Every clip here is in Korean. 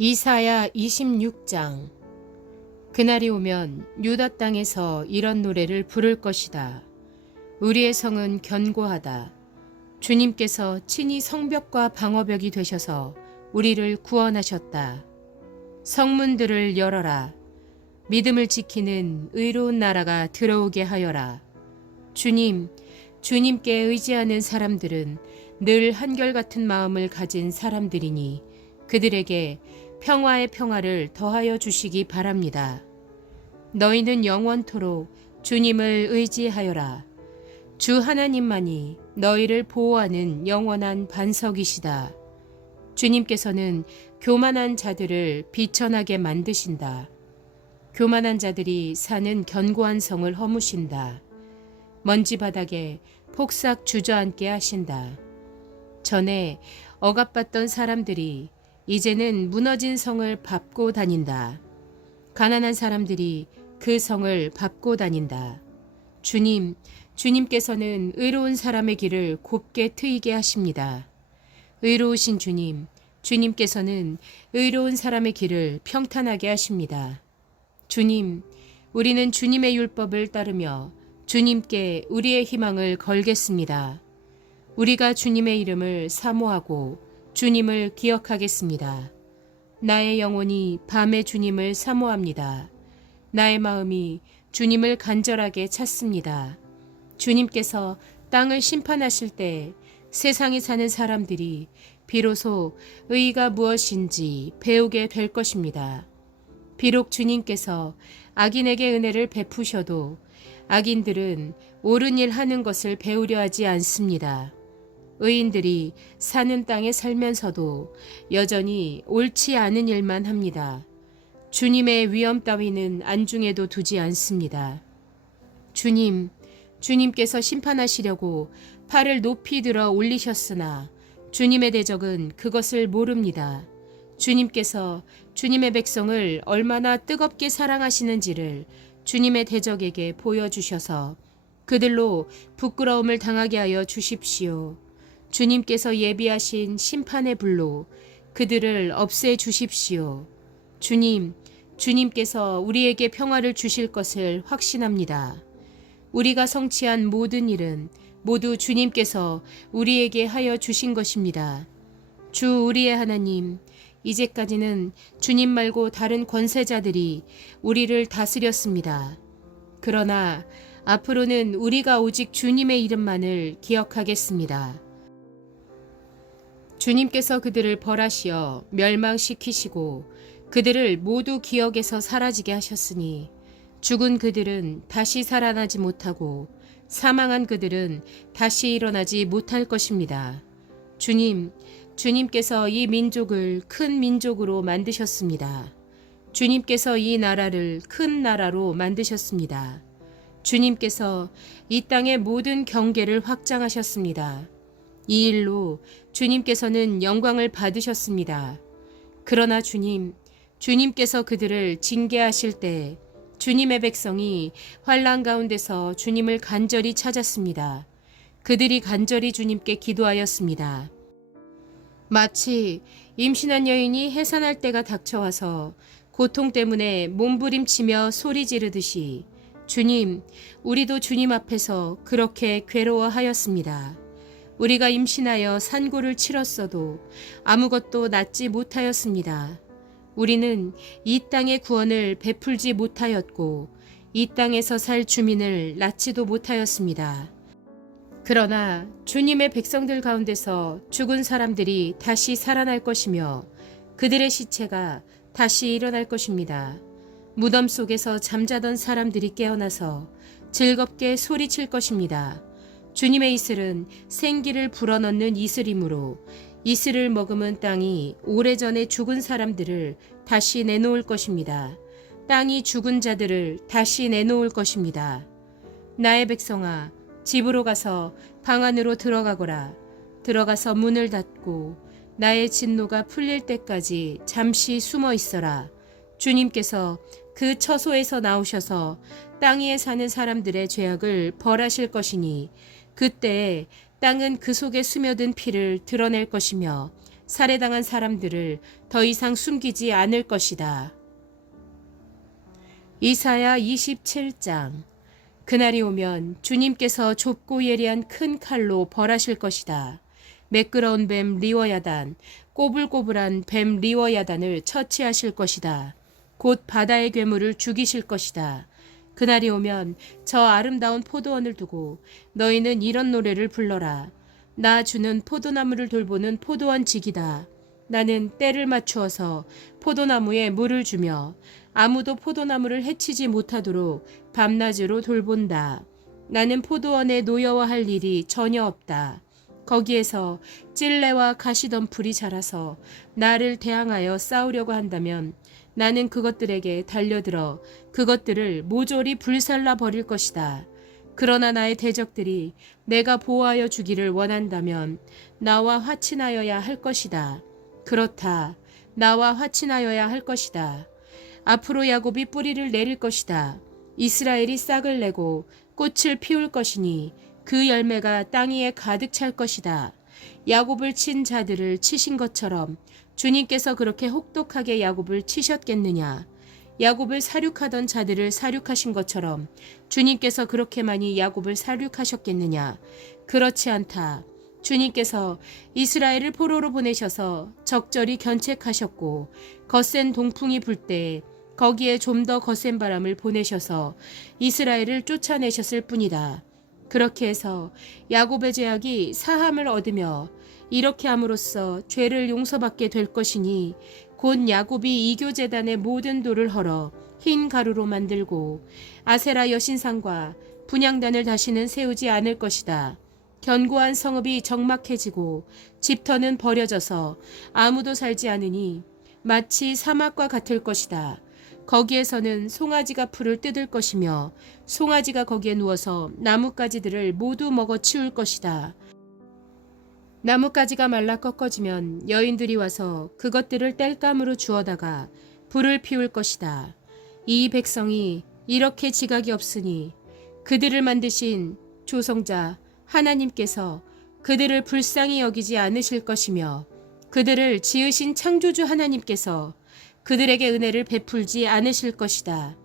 이사야 26장. 그날이 오면 유다 땅에서 이런 노래를 부를 것이다. 우리의 성은 견고하다. 주님께서 친히 성벽과 방어벽이 되셔서 우리를 구원하셨다. 성문들을 열어라. 믿음을 지키는 의로운 나라가 들어오게 하여라. 주님께 의지하는 사람들은 늘 한결같은 마음을 가진 사람들이니 그들에게 평화의 평화를 더하여 주시기 바랍니다. 너희는 영원토록 주님을 의지하여라. 주 하나님만이 너희를 보호하는 영원한 반석이시다. 주님께서는 교만한 자들을 비천하게 만드신다. 교만한 자들이 사는 견고한 성을 허무신다. 먼지 바닥에 폭삭 주저앉게 하신다. 전에 억압받던 사람들이 이제는 무너진 성을 밟고 다닌다. 가난한 사람들이 그 성을 밟고 다닌다. 주님께서는 의로운 사람의 길을 곱게 트이게 하십니다. 의로우신 주님께서는 의로운 사람의 길을 평탄하게 하십니다. 우리는 주님의 율법을 따르며 주님께 우리의 희망을 걸겠습니다. 우리가 주님의 이름을 사모하고 주님을 기억하겠습니다. 나의 영혼이 밤에 주님을 사모합니다. 나의 마음이 주님을 간절하게 찾습니다. 주님께서 땅을 심판하실 때 세상에 사는 사람들이 비로소 의의가 무엇인지 배우게 될 것입니다. 비록 주님께서 악인에게 은혜를 베푸셔도 악인들은 옳은 일 하는 것을 배우려 하지 않습니다. 의인들이 사는 땅에 살면서도 여전히 옳지 않은 일만 합니다. 주님의 위엄 따위는 안중에도 두지 않습니다. 주님께서 심판하시려고 팔을 높이 들어 올리셨으나 주님의 대적은 그것을 모릅니다. 주님께서 주님의 백성을 얼마나 뜨겁게 사랑하시는지를 주님의 대적에게 보여주셔서 그들로 부끄러움을 당하게 하여 주십시오. 주님께서 예비하신 심판의 불로 그들을 없애 주십시오. 주님께서 우리에게 평화를 주실 것을 확신합니다. 우리가 성취한 모든 일은 모두 주님께서 우리에게 하여 주신 것입니다. 주 우리의 하나님, 이제까지는 주님 말고 다른 권세자들이 우리를 다스렸습니다. 그러나 앞으로는 우리가 오직 주님의 이름만을 기억하겠습니다. 주님께서 그들을 벌하시어 멸망시키시고 그들을 모두 기억에서 사라지게 하셨으니 죽은 그들은 다시 살아나지 못하고 사망한 그들은 다시 일어나지 못할 것입니다. 주님께서 이 민족을 큰 민족으로 만드셨습니다. 주님께서 이 나라를 큰 나라로 만드셨습니다. 주님께서 이 땅의 모든 경계를 확장하셨습니다. 이 일로 주님께서는 영광을 받으셨습니다. 그러나 주님께서 그들을 징계하실 때 주님의 백성이 환난 가운데서 주님을 간절히 찾았습니다. 그들이 간절히 주님께 기도하였습니다. 마치 임신한 여인이 해산할 때가 닥쳐와서 고통 때문에 몸부림치며 소리 지르듯이 우리도 주님 앞에서 그렇게 괴로워하였습니다. 우리가 임신하여 산고를 치렀어도 아무것도 낳지 못하였습니다. 우리는 이 땅의 구원을 베풀지 못하였고 이 땅에서 살 주민을 낳지도 못하였습니다. 그러나 주님의 백성들 가운데서 죽은 사람들이 다시 살아날 것이며 그들의 시체가 다시 일어날 것입니다. 무덤 속에서 잠자던 사람들이 깨어나서 즐겁게 소리칠 것입니다. 주님의 이슬은 생기를 불어넣는 이슬이므로 이슬을 머금은 땅이 오래전에 죽은 사람들을 다시 내놓을 것입니다. 땅이 죽은 자들을 다시 내놓을 것입니다. 나의 백성아, 집으로 가서 방 안으로 들어가거라. 들어가서 문을 닫고 나의 진노가 풀릴 때까지 잠시 숨어 있어라. 주님께서 그 처소에서 나오셔서 땅 위에 사는 사람들의 죄악을 벌하실 것이니 그때 땅은 그 속에 스며든 피를 드러낼 것이며 살해당한 사람들을 더 이상 숨기지 않을 것이다. 이사야 27장. 그날이 오면 주님께서 좁고 예리한 큰 칼로 벌하실 것이다. 매끄러운 뱀 리워야단, 꼬불꼬불한 뱀 리워야단을 처치하실 것이다. 곧 바다의 괴물을 죽이실 것이다. 그날이 오면 저 아름다운 포도원을 두고 너희는 이런 노래를 불러라. 나 주는 포도나무를 돌보는 포도원 직이다. 나는 때를 맞추어서 포도나무에 물을 주며 아무도 포도나무를 해치지 못하도록 밤낮으로 돌본다. 나는 포도원에 노여워할 일이 전혀 없다. 거기에서 찔레와 가시덤불이 자라서 나를 대항하여 싸우려고 한다면 나는 그것들에게 달려들어 그것들을 모조리 불살라 버릴 것이다. 그러나 나의 대적들이 내가 보호하여 주기를 원한다면 나와 화친하여야 할 것이다. 그렇다. 나와 화친하여야 할 것이다. 앞으로 야곱이 뿌리를 내릴 것이다. 이스라엘이 싹을 내고 꽃을 피울 것이니 그 열매가 땅 위에 가득 찰 것이다. 야곱을 친 자들을 치신 것처럼 주님께서 그렇게 혹독하게 야곱을 치셨겠느냐. 야곱을 사륙하던 자들을 사륙하신 것처럼 주님께서 그렇게 많이 야곱을 사륙하셨겠느냐. 그렇지 않다. 주님께서 이스라엘을 포로로 보내셔서 적절히 견책하셨고 거센 동풍이 불 때 거기에 좀 더 거센 바람을 보내셔서 이스라엘을 쫓아내셨을 뿐이다. 그렇게 해서 야곱의 죄악이 사함을 얻으며 이렇게 함으로써 죄를 용서받게 될 것이니 곧 야곱이 이교제단의 모든 돌을 헐어 흰 가루로 만들고 아세라 여신상과 분향단을 다시는 세우지 않을 것이다. 견고한 성읍이 적막해지고 집터는 버려져서 아무도 살지 않으니 마치 사막과 같을 것이다. 거기에서는 송아지가 풀을 뜯을 것이며 송아지가 거기에 누워서 나뭇가지들을 모두 먹어치울 것이다. 나뭇가지가 말라 꺾어지면 여인들이 와서 그것들을 땔감으로 주워다가 불을 피울 것이다. 이 백성이 이렇게 지각이 없으니 그들을 만드신 조성자 하나님께서 그들을 불쌍히 여기지 않으실 것이며 그들을 지으신 창조주 하나님께서 그들에게 은혜를 베풀지 않으실 것이다.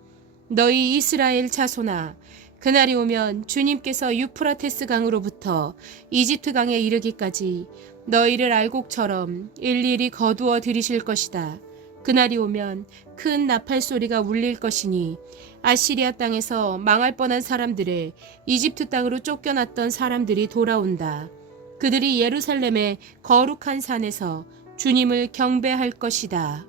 너희 이스라엘 자손아, 그날이 오면 주님께서 유프라테스 강으로부터 이집트 강에 이르기까지 너희를 알곡처럼 일일이 거두어 들이실 것이다. 그날이 오면 큰 나팔 소리가 울릴 것이니 아시리아 땅에서 망할 뻔한 사람들의 이집트 땅으로 쫓겨났던 사람들이 돌아온다. 그들이 예루살렘의 거룩한 산에서 주님을 경배할 것이다.